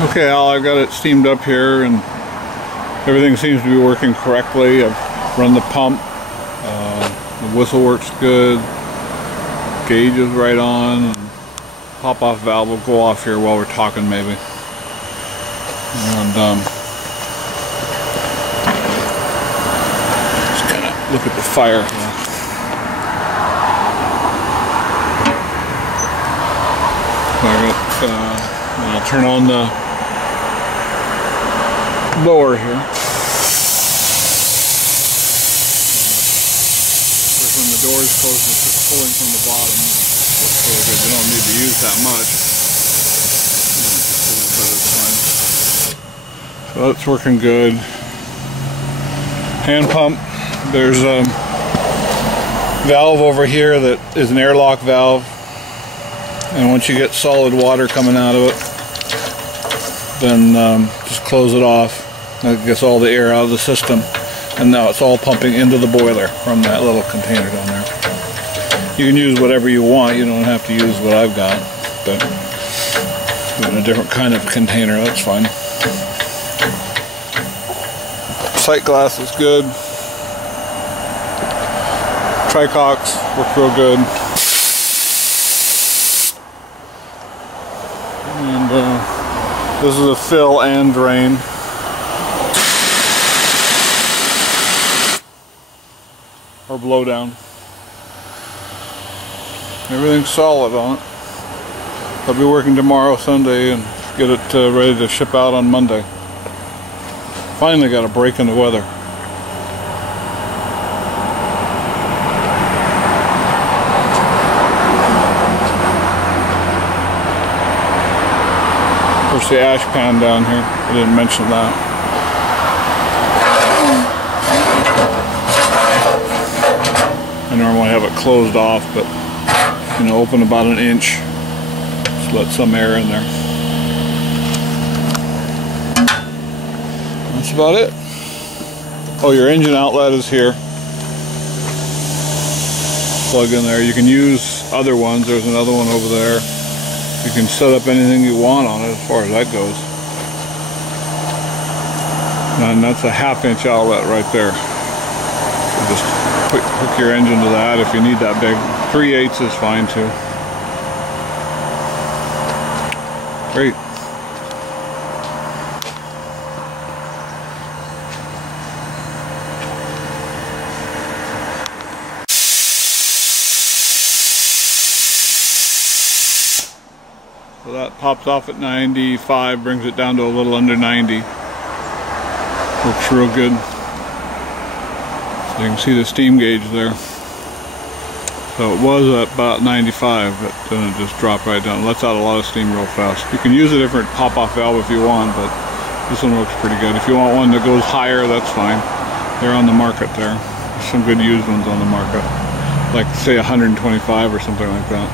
Okay, Al, I've got it steamed up here and everything seems to be working correctly. I've run the pump, the whistle works good, gauge is right on, and pop-off valve will go off here while we're talking maybe. And just kind of look at the fire here. And I'll turn on the blower here. Of course, when the door is closed, it's just pulling from the bottom. Looks really good. You don't need to use that much. So that's working good. Hand pump. There's a valve over here that is an airlock valve. And once you get solid water coming out of it, then just close it off. That gets all the air out of the system. And now it's all pumping into the boiler from that little container down there. You can use whatever you want. You don't have to use what I've got. But in a different kind of container, that's fine. Sight glass is good. Tricox work real good. And this is a fill and drain. Or blow down. Everything's solid on it. I'll be working tomorrow, Sunday, and get it ready to ship out on Monday. Finally got a break in the weather. There's the ash pan down here. I didn't mention that. I normally have it closed off, but open about an inch. Just let some air in there. That's about it. Oh, your engine outlet is here. Plug in there. You can use other ones. There's another one over there. You can set up anything you want on it as far as that goes. And that's a 1/2 inch outlet right there. So just hook your engine to that if you need that big. 3/8 is fine too. Great. So that pops off at 95, brings it down to a little under 90. Works real good. So you can see the steam gauge there. So it was at about 95, but then it just dropped right down. It lets out a lot of steam real fast. You can use a different pop-off valve if you want, but this one works pretty good. If you want one that goes higher, that's fine. They're on the market there. There's some good used ones on the market. Like say 125 or something like that.